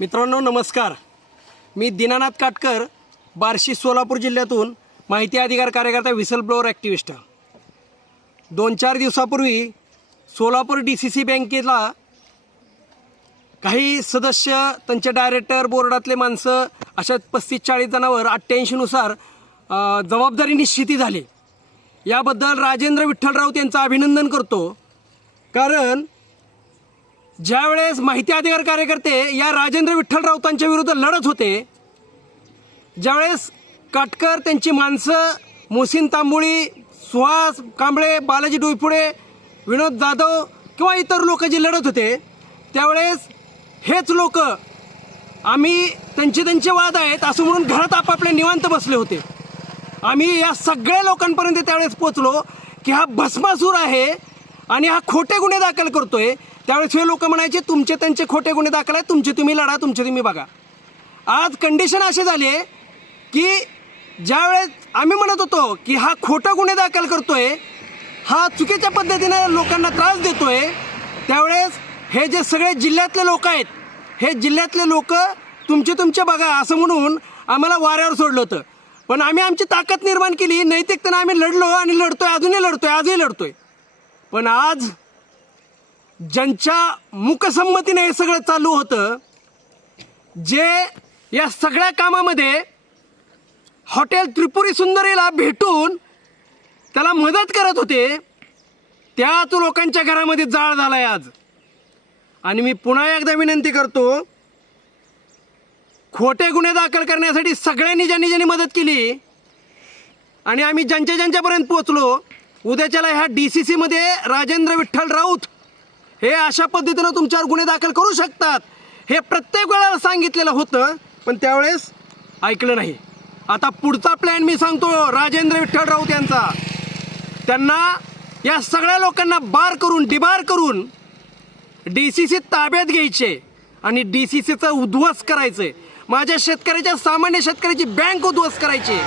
मित्रांनो नमस्कार मी दीनानाथ काटकर बार्शी सोलापूर जिल्ह्यातून माहिती अधिकार कार्यकर्ता विसल ब्लोअर ॲक्टिव्हिस्ट दोन चार दिवसापूर्वी सोलापूर डी सी सी बँकेला काही सदस्य त्यांचे डायरेक्टर बोर्डातले माणसं अशा पस्तीस चाळीस जणांवर अठ्ठ्याऐंशीनुसार जबाबदारी निश्चिती झाली याबद्दल राजेंद्र विठ्ठल राऊत यांचं अभिनंदन करतो कारण ज्यावेळेस माहिती अधिकार कार्यकर्ते या राजेंद्र विठ्ठल राऊतांच्या विरुद्ध लढत होते ज्यावेळेस काटकर त्यांची माणसं मोसिन तांबोळी सुहास कांबळे बालाजी डोईफुडे विनोद जाधव किंवा इतर लोक जे लढत होते त्यावेळेस हेच लोक आम्ही त्यांचे त्यांचे वाद आहेत असं म्हणून घरात आपापले निवांत बसले होते आम्ही या सगळ्या लोकांपर्यंत त्यावेळेस पोचलो की हा भस्मासूर आहे आणि हा खोटे गुन्हे दाखल करतोय त्यावेळेस हे लोक म्हणायचे तुमचे त्यांचे खोटे गुन्हे दाखल आहेत तुमचे तुम्ही लढा तुमचे तुम्ही बघा आज कंडिशन असे झाली आहे की ज्यावेळेस आम्ही म्हणत होतो की हा खोटा गुन्हे दाखल करतोय हा चुकीच्या पद्धतीने लोकांना त्रास देतोय त्यावेळेस हे जे सगळे जिल्ह्यातले लोक आहेत हे जिल्ह्यातले लोक तुमचे तुमचे बघा असं म्हणून आम्हाला वाऱ्यावर सोडलं होतं पण आम्ही आमची ताकद निर्माण केली नैतिकतेनं आम्ही लढलो आणि लढतोय अजूनही लढतोय आजही लढतोय पण आज ज्यांच्या मुकसंमतीने हे सगळं चालू होतं जे या सगळ्या कामामध्ये हॉटेल त्रिपुरी सुंदरीला भेटून त्याला मदत करत होते त्याच लोकांच्या घरामध्ये जाळ झालाय आज आणि मी पुन्हा एकदा विनंती करतो खोटे गुन्हे दाखल करण्यासाठी सगळ्यांनी ज्यांनी ज्यांनी मदत केली आणि आम्ही ज्यांच्या ज्यांच्यापर्यंत पोहोचलो उद्याच्याला ह्या डी सी सीमध्ये राजेंद्र विठ्ठल राऊत हे अशा पद्धतीनं तुमच्यावर गुन्हे दाखल करू शकतात हे प्रत्येक वेळा सांगितलेलं होतं पण त्यावेळेस ऐकलं नाही आता पुढचा प्लॅन मी सांगतो राजेंद्र विठ्ठल राऊत यांचा त्यांना या सगळ्या लोकांना बार करून डिबार करून डी सी सी ताब्यात घ्यायचे आणि डी सी सीचं उद्ध्वस्त करायचं माझ्या शेतकऱ्याच्या सामान्य शेतकऱ्याची बँक उद्ध्वस्त करायची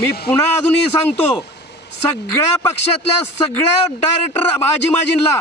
मी पुन्हा अजूनही सांगतो सगळ्या पक्षातल्या सगळ्या डायरेक्टर आजी माजींना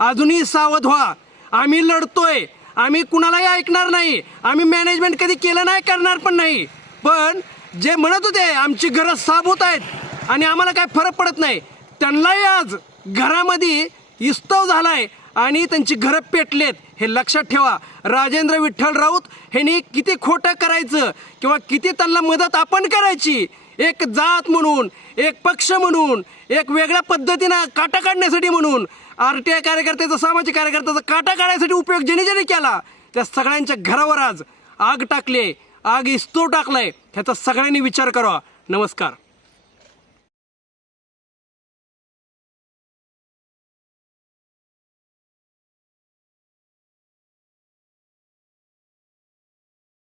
अजूनही सावध व्हा आम्ही लढतोय आम्ही कुणालाही ऐकणार नाही आम्ही मॅनेजमेंट कधी केलं नाही करणार पण नाही पण जे म्हणत होते आमची घरं साब होत आहेत आणि आम्हाला काय फरक पडत नाही त्यांनाही आज घरामध्ये इस्तव झालाय आणि त्यांची घरं पेटलेत हे लक्षात ठेवा राजेंद्र विठ्ठल राऊत ह्यांनी किती खोटं करायचं किंवा किती त्यांना मदत आपण करायची एक जात म्हणून एक पक्ष म्हणून एक वेगळ्या पद्धतीनं काटा काढण्यासाठी म्हणून आर टी आय कार्यकर्त्याचा सामाजिक कार्यकर्त्याचा काटा काढण्यासाठी उपयोग जेणे ज्याने केला त्या सगळ्यांच्या घरावर आज आग टाकली आग इस्तो टाकलाय ह्याचा सगळ्यांनी विचार करावा नमस्कार